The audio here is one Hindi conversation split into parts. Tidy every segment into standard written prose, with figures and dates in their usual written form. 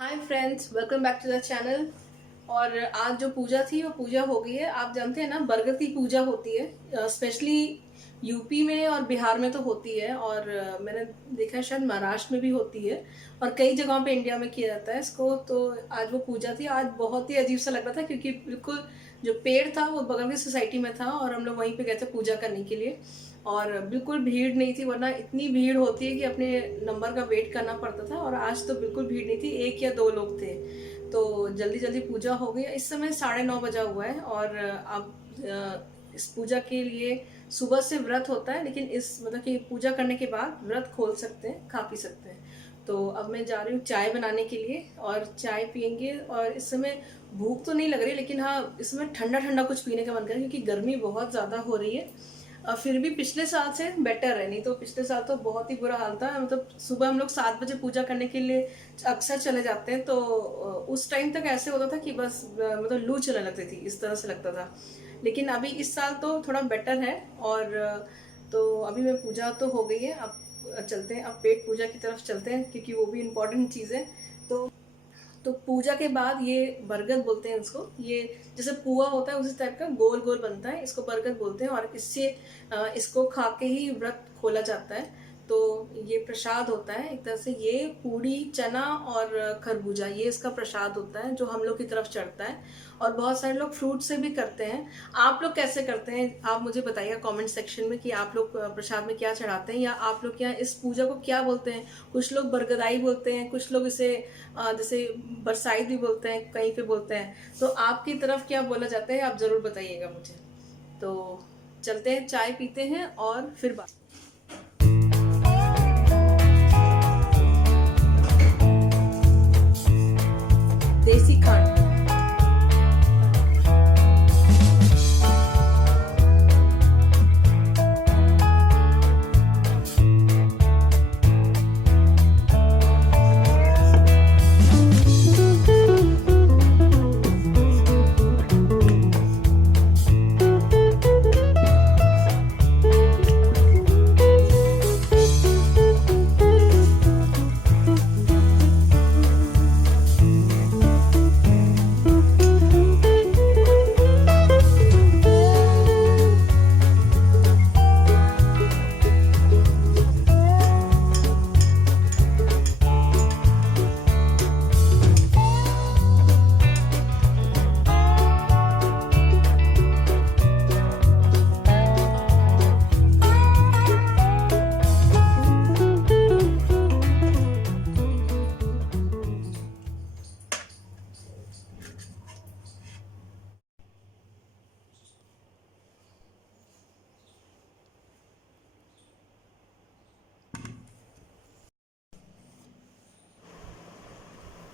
Hi friends, welcome back to the channel. और आज जो पूजा थी वो पूजा हो गई है। आप जानते हैं ना, बरगद की पूजा होती है स्पेशली यूपी में और बिहार में तो होती है। और मैंने देखा है शायद महाराष्ट्र में भी होती है और कई जगहों पे इंडिया में किया जाता है इसको। तो आज वो पूजा थी। आज बहुत ही अजीब सा लग रहा था क्योंकि बिल्कुल जो पेड़ था वो बगल की सोसाइटी में था और हम लोग वहीं पे गए थे पूजा करने के लिए। और बिल्कुल भीड़ नहीं थी, वरना इतनी भीड़ होती है कि अपने नंबर का वेट करना पड़ता था। और आज तो बिल्कुल भीड़ नहीं थी, एक या दो लोग थे। तो जल्दी जल्दी पूजा हो गई। इस समय 9:30 बजा हुआ है और अब इस पूजा के लिए सुबह से व्रत होता है, लेकिन इस मतलब कि पूजा करने के बाद व्रत खोल सकते हैं, खा पी सकते हैं। तो अब मैं जा रही हूँ चाय बनाने के लिए और चाय पियेंगे। और इस समय भूख तो नहीं लग रही, लेकिन हाँ इस समय ठंडा ठंडा कुछ पीने का मन कर रहा है क्योंकि गर्मी बहुत ज़्यादा हो रही है। फिर भी पिछले साल से बेटर है, नहीं तो पिछले साल तो बहुत ही बुरा हाल था। मतलब सुबह हम लोग 7 बजे पूजा करने के लिए अक्सर चले जाते हैं, तो उस टाइम तक ऐसे होता था कि बस मतलब लू चलने लगती थी, इस तरह से लगता था। लेकिन अभी इस साल तो थोड़ा बेटर है। और तो अभी मैं पूजा तो हो गई है, अब चलते हैं, अब पेट पूजा की तरफ चलते हैं क्योंकि वो भी इम्पोर्टेंट चीज़ है। तो पूजा के बाद ये बरगद बोलते हैं इसको। ये जैसे पुआ होता है उसी टाइप का गोल गोल बनता है, इसको बरगद बोलते हैं। और इससे इसको खा के ही व्रत खोला जाता है। तो ये प्रसाद होता है एक तरह से। ये पूड़ी चना और खरबूजा, ये इसका प्रसाद होता है जो हम लोग की तरफ चढ़ता है। और बहुत सारे लोग फ्रूट से भी करते हैं। आप लोग कैसे करते हैं आप मुझे बताइए कमेंट सेक्शन में कि आप लोग प्रसाद में क्या चढ़ाते हैं, या आप लोग क्या इस पूजा को क्या बोलते हैं। कुछ लोग बरगदाई बोलते हैं, कुछ लोग इसे जैसे बरसाई भी बोलते हैं, कहीं पे बोलते हैं। तो आपकी तरफ क्या बोला जाता है, आप जरूर बताइएगा मुझे। तो चलते हैं, चाय पीते हैं और फिर बात। देसी खांड।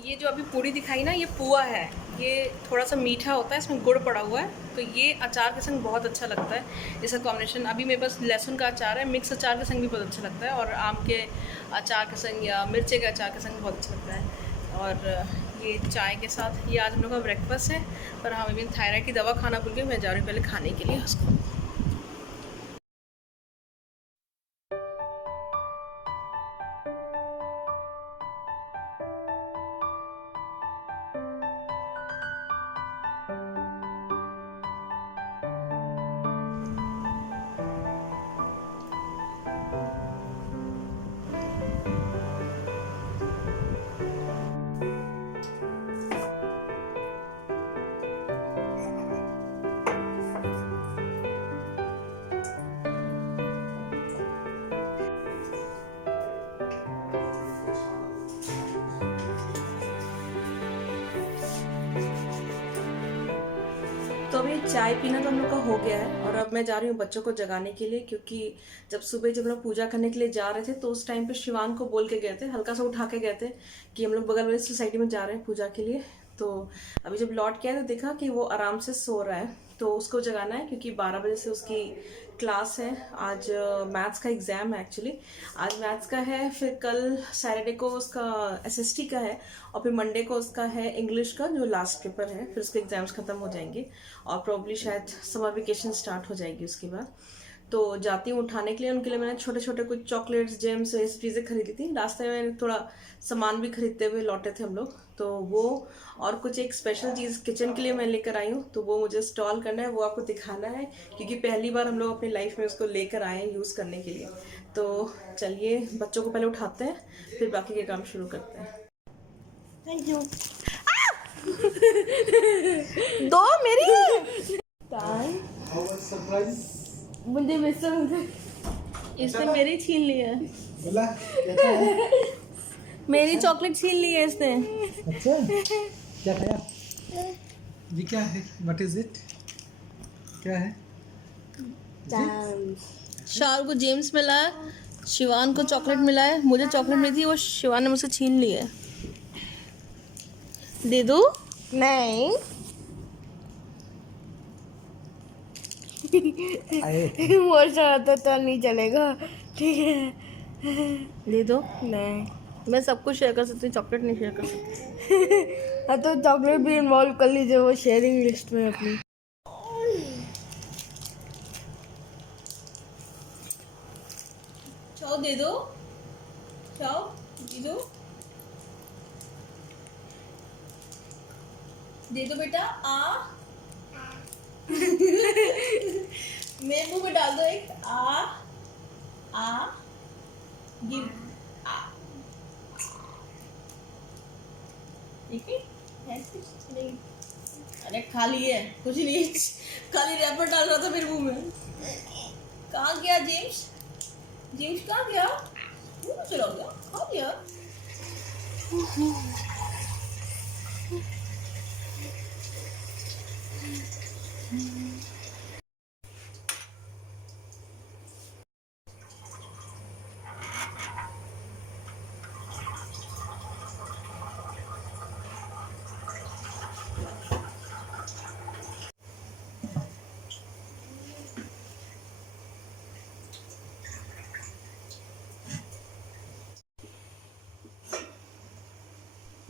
ये जो अभी पूड़ी दिखाई ना, ये पुआ है। ये थोड़ा सा मीठा होता है, इसमें गुड़ पड़ा हुआ है। तो ये अचार के संग बहुत अच्छा लगता है। इसका कॉम्बिनेशन अभी मेरे पास लहसुन का अचार है, मिक्स अचार के संग भी बहुत अच्छा लगता है। और आम के अचार के संग या मिर्चे के अचार के संग भी बहुत अच्छा लगता है। और ये चाय के साथ, ये आज हम लोग का ब्रेकफास्ट है। पर हाँ, अभी थायराइड की दवा खाना भूल गई, मैं जा रही हूँ पहले खाने के लिए उसको। तो अभी चाय पीना तो हम लोग का हो गया है और अब मैं जा रही हूँ बच्चों को जगाने के लिए। क्योंकि जब हम लोग पूजा करने के लिए जा रहे थे तो उस टाइम पे शिवान को बोल के गए थे, हल्का सा उठा के गए थे कि हम लोग बगल वाली सोसाइटी में जा रहे हैं पूजा के लिए। तो अभी जब लौट के आए तो देखा कि वो आराम से सो रहा है, तो उसको जगाना है क्योंकि 12 बजे से उसकी क्लास है। आज मैथ्स का एग्ज़ाम है एक्चुअली। आज मैथ्स का है, फिर कल सैटरडे को उसका एसएसटी का है, और फिर मंडे को उसका है इंग्लिश का जो लास्ट पेपर है। फिर उसके एग्ज़ाम्स ख़त्म हो जाएंगे और प्रॉब्ली शायद समर वेकेशन स्टार्ट हो जाएगी उसके बाद। तो जाती हूँ उठाने के लिए, उनके लिए मैंने छोटे छोटे कुछ चॉकलेट्स, जेम्स, ये सब चीज़ें खरीदी थी। रास्ते में थोड़ा सामान भी खरीदते हुए लौटे थे हम लोग, तो वो और कुछ एक स्पेशल चीज़ किचन के लिए मैं लेकर आई हूँ, तो वो मुझे स्टॉल करना है, वो आपको दिखाना है, क्योंकि पहली बार हम लोग अपनी लाइफ में उसको लेकर आए हैं यूज़ करने के लिए। तो चलिए बच्चों को पहले उठाते हैं, फिर बाकी के काम शुरू करते हैं। Thank you. दो मेरी मुझे मिस्टर इसने मेरी छीन ली है, बोला क्या है? मेरी चॉकलेट छीन ली है इसने। अच्छा क्या खाया? ये क्या है? What is it? क्या है? शाहरुख को जेम्स मिला है, शिवान को चॉकलेट मिला है, मुझे चॉकलेट मिली थी, वो शिवान ने मुझसे छीन ली है। दे दो? नहीं। वो चाहता तो नहीं चलेगा, ठीक है। दे दो। नहीं, मैं सब कुछ शेयर कर सकती हूँ, चॉकलेट नहीं शेयर कर सकती। हाँ तो चॉकलेट भी इन्वॉल्व कर लीजिए वो शेयरिंग लिस्ट में अपनी। चाओ दे दो, चाओ दे दो, दे दो बेटा। मेरे मुंह में डाल दो एक गिव ठीक है नहीं। अरे खाली है, कुछ नहीं, खाली रैपर डाल रहा था मेरे मुंह में। कहाँ गया जेम्स? जेम्स कहाँ गया? मुंह में चला गया, खा लिया।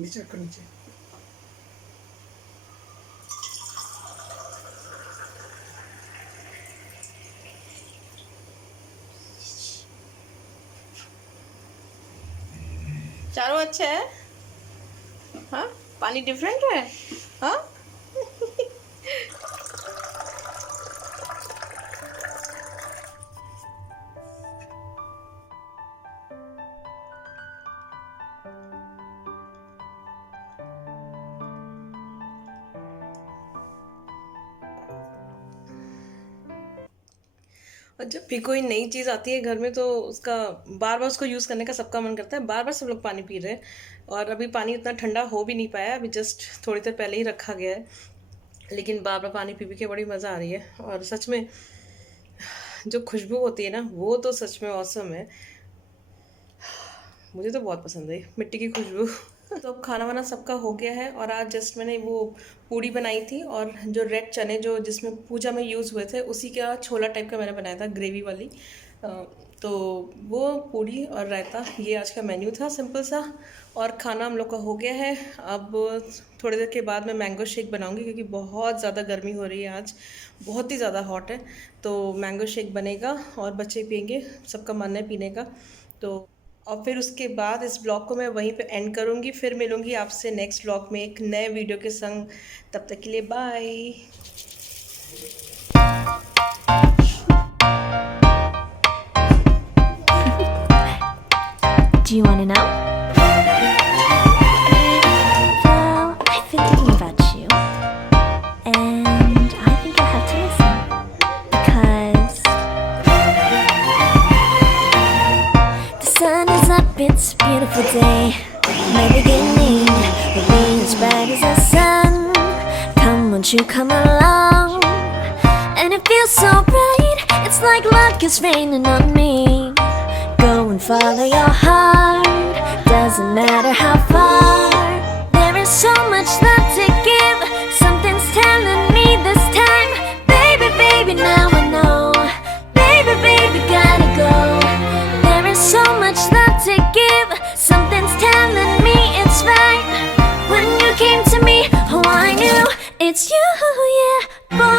नीचे रखो नीचे। चारों अच्छा है? हाँ, पानी डिफरेंट है? हाँ। और जब भी कोई नई चीज़ आती है घर में, तो उसका बार बार उसको यूज़ करने का सबका मन करता है। बार बार सब लोग पानी पी रहे हैं, और अभी पानी उतना ठंडा हो भी नहीं पाया, अभी जस्ट थोड़ी देर पहले ही रखा गया है, लेकिन बार बार पानी पी पी के बड़ी मज़ा आ रही है। और सच में जो खुशबू होती है ना, वो तो सच में ऑसम है। मुझे तो बहुत पसंद है मिट्टी की खुशबू। तो अब खाना वाना सबका हो गया है, और आज जस्ट मैंने वो पूड़ी बनाई थी, और जो रेड चने जो जिसमें पूजा में यूज़ हुए थे, उसी का छोला टाइप का मैंने बनाया था, ग्रेवी वाली। तो वो पूड़ी और रायता, ये आज का मेन्यू था सिंपल सा। और खाना हम लोग का हो गया है। अब थोड़ी देर के बाद मैं मैंगो शेक बनाऊंगी, क्योंकि बहुत ज़्यादा गर्मी हो रही है आज, बहुत ही ज़्यादा हॉट है। तो मैंगो शेक बनेगा और बच्चे पियेंगे, सबका मन है पीने का। तो और फिर उसके बाद इस ब्लॉग को मैं वहीं पे एंड करूँगी। फिर मिलूँगी आपसे नेक्स्ट ब्लॉग में एक नए वीडियो के संग। तब तक के लिए bye. Do you want to know? Well, I've been thinking about you, and I think you'll have to listen, because the sun is up, it's a beautiful day, my beginning will be as bright as the sun. Come, won't you come along? And it feels so bright, it's like luck is raining on me. Go and follow your heart, doesn't matter how far. There is so much love to give, something's telling me this time. Baby, baby, now I know. Baby, baby, gotta go. There is so much love to give, something's telling me it's right. When you came to me, oh I knew it's you, yeah, boy.